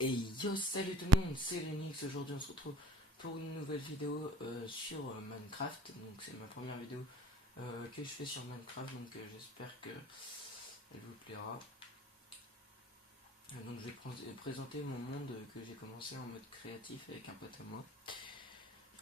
Et yo, salut tout le monde, c'est Lenix. Aujourd'hui on se retrouve pour une nouvelle vidéo sur Minecraft. Donc c'est ma première vidéo que je fais sur Minecraft, donc j'espère que elle vous plaira. Donc je vais présenter mon monde que j'ai commencé en mode créatif avec un pote à moi.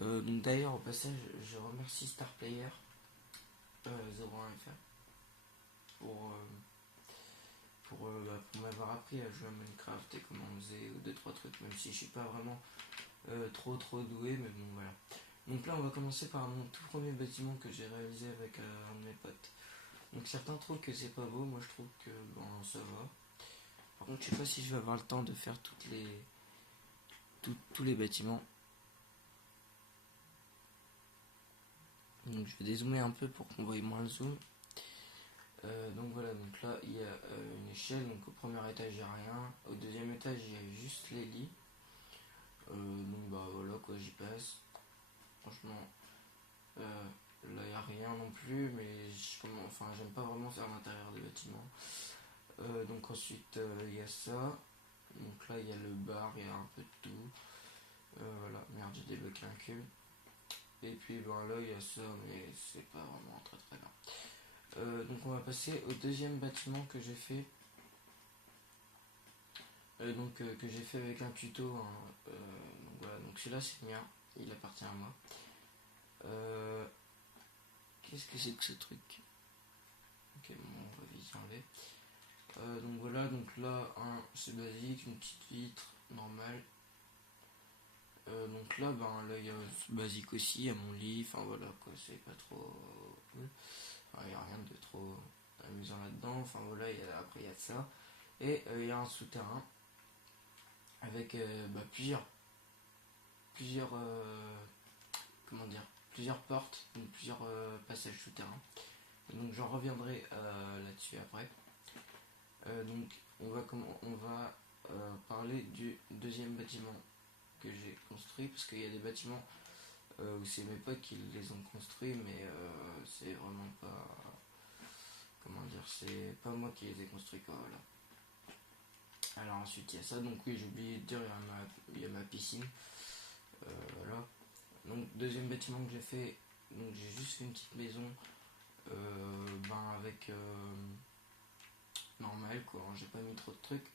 Donc d'ailleurs au passage je remercie StarPlayer 01FR pour, pour m'avoir appris à jouer à Minecraft et comment on faisait deux trois trucs, même si je suis pas vraiment trop doué, mais bon voilà. Donc là on va commencer par mon tout premier bâtiment que j'ai réalisé avec un de mes potes. Donc certains trouvent que c'est pas beau, moi je trouve que bon ça va. Par contre je sais pas si je vais avoir le temps de faire tous les bâtiments. Donc je vais dézoomer un peu pour qu'on voie moins le zoom. Donc voilà, donc là il y a une échelle, donc au premier étage il n'y a rien, au deuxième étage il y a juste les lits. Donc bah voilà quoi, j'y passe. Franchement, là, il n'y a rien non plus, mais j'aime pas vraiment faire l'intérieur des bâtiments. Donc ensuite, il y a ça. Donc là, il y a le bar, il y a un peu de tout. Voilà, merde, j'ai débloqué un cube. Et puis ben là, il y a ça, mais c'est pas vraiment très bien. Donc on va passer au deuxième bâtiment que j'ai fait. Que j'ai fait avec un tuto. Hein. Donc voilà, donc celui-là c'est mien, il appartient à moi. Qu'est-ce que c'est que ce truc? Ok, bon, on va vite enlever. Donc voilà, donc là, c'est basique, une petite vitre normale. Donc là, là, il y a basique aussi, il y a mon lit, enfin voilà, quoi, c'est pas trop. Enfin, il n'y a rien de trop amusant là-dedans, enfin voilà, après il y a ça. Et il y a un souterrain avec plusieurs, comment dire, plusieurs portes, donc plusieurs passages souterrains. Donc j'en reviendrai là-dessus après. Donc on va parler du deuxième bâtiment que j'ai construit, parce qu'il y a des bâtiments où c'est mes potes qui les ont construits, mais c'est vraiment pas, comment dire, c'est pas moi qui les ai construits quoi, voilà. Alors ensuite il y a ça, donc oui j'ai oublié de dire, il y a ma piscine, voilà. Donc deuxième bâtiment que j'ai fait, donc j'ai juste fait une petite maison avec normal quoi, j'ai pas mis trop de trucs.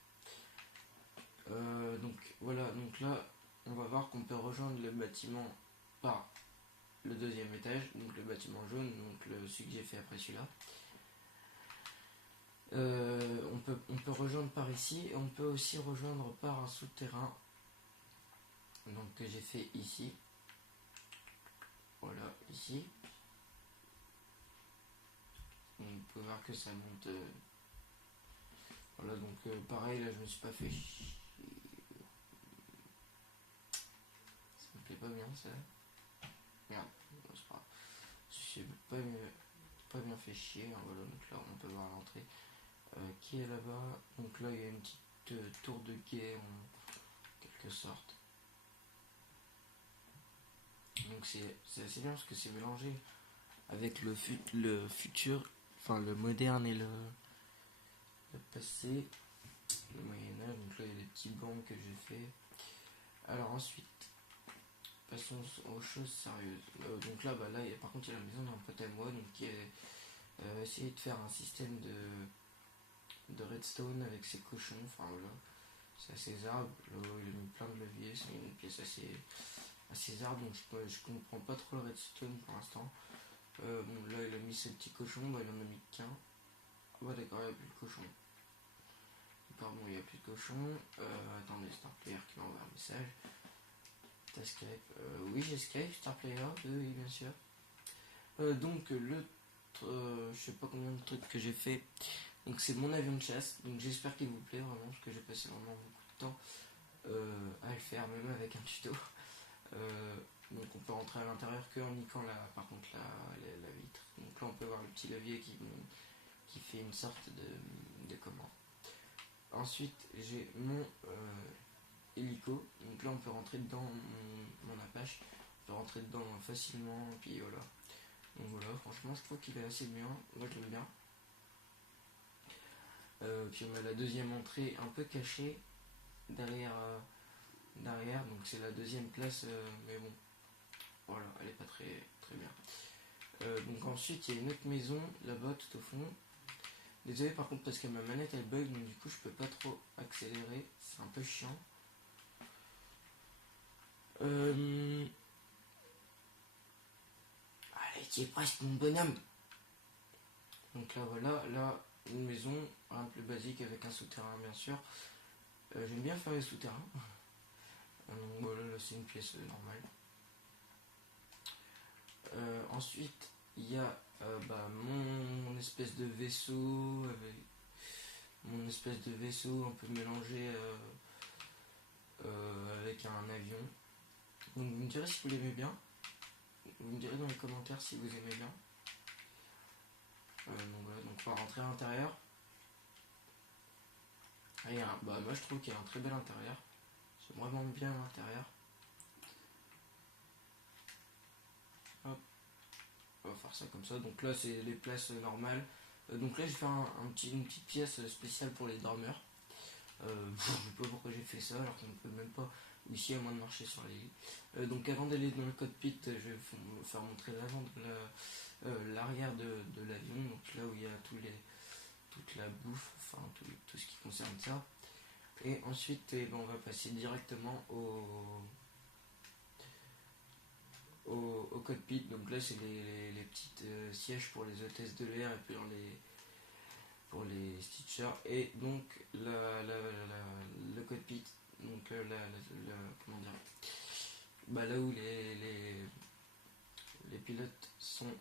Donc voilà, donc là on va voir qu'on peut rejoindre le bâtiment par le deuxième étage, donc le bâtiment jaune, donc celui que j'ai fait après celui-là. On peut rejoindre par ici, et on peut aussi rejoindre par un souterrain, donc que j'ai fait ici. Voilà, ici. On peut voir que ça monte. Voilà, donc pareil, là je me suis pas fait chier. Ça me plaît pas bien ça. Merde, c'est pas grave. Je me pas bien fait chier. Hein, voilà, donc là on peut voir l'entrée. Qui est là-bas? Donc là il y a une petite tour de guet en quelque sorte. Donc c'est assez bien parce que c'est mélangé avec le futur, enfin le moderne et le passé, le Moyen-Âge. Donc là il y a des petits bancs que j'ai fait. Alors ensuite, passons aux choses sérieuses. Donc là, par contre, il y a la maison d'un pote à moi donc, qui a essayé de faire un système de redstone avec ses cochons. Enfin voilà, c'est ses arbres. Là, il a mis plein de leviers, c'est une pièce assez arbres, donc je comprends pas trop le redstone pour l'instant. Là, il a mis ses petits cochons, il en a mis qu'un. Ah bah d'accord, il n'y a plus de cochons. Pardon, il n'y a plus de cochons. Attendez, c'est un player qui m'envoie un message. T'as Skype? Oui, j'ai Skype, Star Player, oui, bien sûr. Donc, je sais pas combien de trucs que j'ai fait. Donc, c'est mon avion de chasse. Donc, j'espère qu'il vous plaît vraiment, parce que j'ai passé vraiment beaucoup de temps à le faire, même avec un tuto. Donc, on peut rentrer à l'intérieur que en niquant par contre la vitre. Donc, là, on peut voir le petit levier qui fait une sorte de commande. Ensuite, j'ai mon hélico. Donc là, on peut rentrer dedans mon Apache. On peut rentrer dedans facilement. Puis voilà. Donc voilà, franchement, je trouve qu'il est assez bien. Moi, je l'aime bien. Puis on a la deuxième entrée un peu cachée. derrière, donc c'est la deuxième place, mais bon, voilà, elle est pas très, très bien. Donc ensuite, il y a une autre maison là-bas tout au fond. Désolé par contre parce que ma manette elle bug, donc du coup je peux pas trop accélérer, c'est un peu chiant. Allez, qui est presque mon bonhomme. Donc là voilà, là une maison un peu basique avec un souterrain bien sûr. J'aime bien faire les souterrains. Donc voilà, là c'est une pièce normale. Ensuite il y a mon espèce de vaisseau un peu mélangé avec un avion. Donc vous me direz si vous l'aimez bien. Vous me direz dans les commentaires si vous aimez bien. Donc voilà, donc on va rentrer à l'intérieur. Moi je trouve qu'il y a un très bel intérieur. J'aime vraiment bien l'intérieur. Hop, on va faire ça comme ça. Donc là c'est les places normales. Donc là j'ai fait une petite pièce spéciale pour les dormeurs. Je sais pas pourquoi j'ai fait ça alors qu'on ne peut même pas ici à moins de marcher sur les lits. Donc avant d'aller dans le cockpit, je vais vous faire montrer l'avant de l'arrière de l'avion, donc là où il y a toute la bouffe, enfin tout ce qui concerne ça. Et ensuite on va passer directement au cockpit. Donc là c'est les petites sièges pour les hôtesses de l'air et puis pour les stitchers. Et donc le cockpit, donc comment dire, là où les pilotes sont.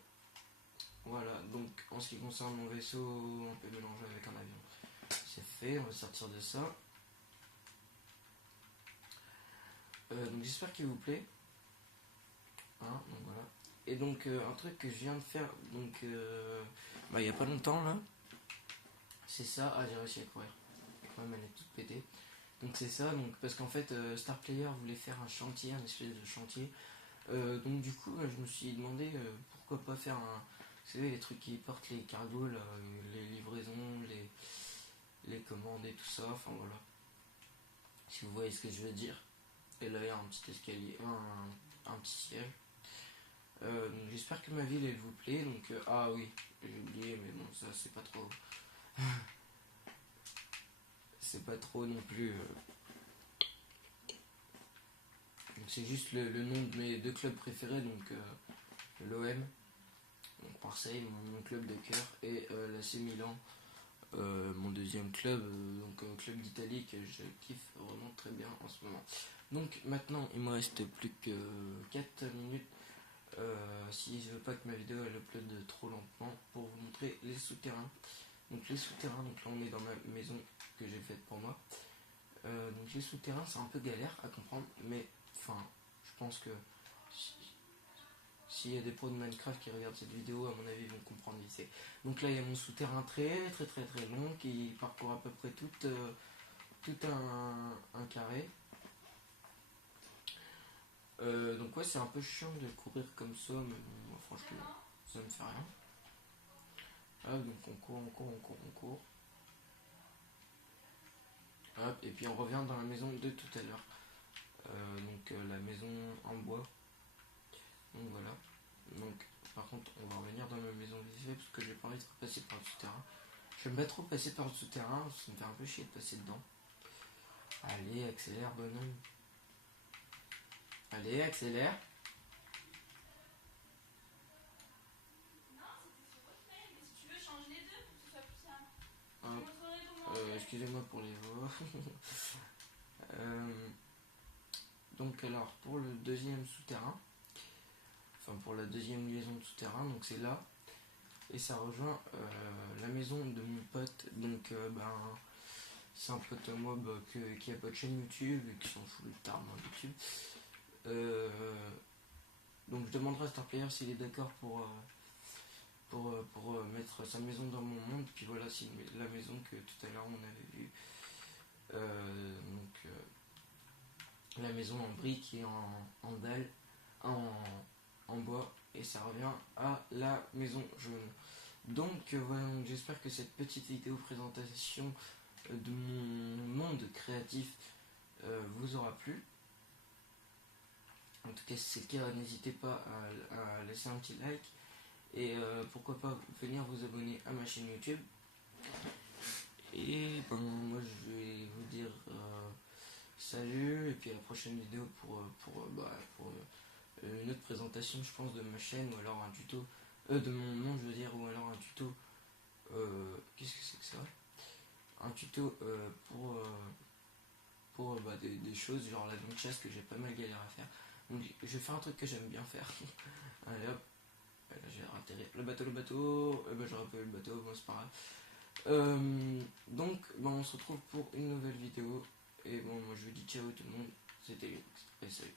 Voilà, donc en ce qui concerne mon vaisseau, on peut mélanger avec un avion. C'est fait, on va sortir de ça. Donc j'espère qu'il vous plaît. Donc voilà. Et donc un truc que je viens de faire, donc il n'y a pas longtemps là, c'est ça. Ah, j'ai réussi à courir. Ma manette toute pétée. Donc c'est ça, donc parce qu'en fait Star Player voulait faire un chantier, un espèce de chantier. Donc du coup je me suis demandé pourquoi pas faire vous savez les trucs qui portent les cargos, là, les livraisons, les commandes et tout ça, enfin voilà. Si vous voyez ce que je veux dire. Et là il y a un petit escalier, un petit siège. Donc j'espère que ma ville elle vous plaît. Donc ah oui, j'ai oublié, mais bon ça c'est pas trop. C'est pas trop non plus. Donc c'est juste le nom de mes deux clubs préférés, donc l'OM, donc Marseille, mon club de cœur, et l'AC Milan, mon deuxième club, donc club d'Italie que je kiffe vraiment très bien en ce moment. Donc maintenant il me reste plus que 4 minutes si je veux pas que ma vidéo elle upload trop lentement pour vous montrer les souterrains. Donc les souterrains, donc là on est dans ma maison que j'ai faite pour moi. Donc les souterrains c'est un peu galère à comprendre, mais enfin je pense que s'il y a des pros de Minecraft qui regardent cette vidéo, à mon avis ils vont comprendre vite fait. Donc là il y a mon souterrain très très très très long qui parcourt à peu près tout un carré. Donc ouais c'est un peu chiant de courir comme ça, mais bon, moi, franchement ça me fait rien. Donc on court. Hop, et puis on revient dans la maison de tout à l'heure. La maison en bois. Donc voilà. Donc par contre on va revenir dans ma maison vite fait parce que j'ai pas envie de passer par le souterrain. J'aime pas trop passer par le souterrain, ça me fait un peu chier de passer dedans. Allez, accélère bonhomme. Allez, accélère. Excusez-moi pour les voix. Donc alors pour le deuxième souterrain, enfin pour la deuxième liaison de souterrain, donc c'est là. Et ça rejoint la maison de mon pote. Donc c'est un pote à moi qui a pas de chaîne YouTube et qui s'en fout littéralement de YouTube. Donc je demanderai à Star Player s'il est d'accord pour mettre sa maison dans mon monde. Puis voilà, c'est la maison que tout à l'heure on avait vue. La maison en briques et en dalle, en bois, et ça revient à la maison jaune. Donc voilà, j'espère que cette petite vidéo présentation de mon monde créatif vous aura plu. En tout cas, si c'est le cas, n'hésitez pas à laisser un petit like et pourquoi pas venir vous abonner à ma chaîne YouTube. Et ben, moi je vais vous dire salut et puis à la prochaine vidéo pour une autre présentation, je pense, de ma chaîne ou alors un tuto de mon nom, je veux dire, ou alors un tuto. Qu'est-ce que c'est que ça? Un tuto pour des choses genre la longue chasse que j'ai pas mal galéré à faire. Donc je vais faire un truc que j'aime bien faire. Allez hop, là j'ai raté le bateau, et ben j'aurais pas eu le bateau, bon c'est pas grave. Donc ben, on se retrouve pour une nouvelle vidéo. Et bon moi je vous dis ciao tout le monde, c'était Linux. Et salut.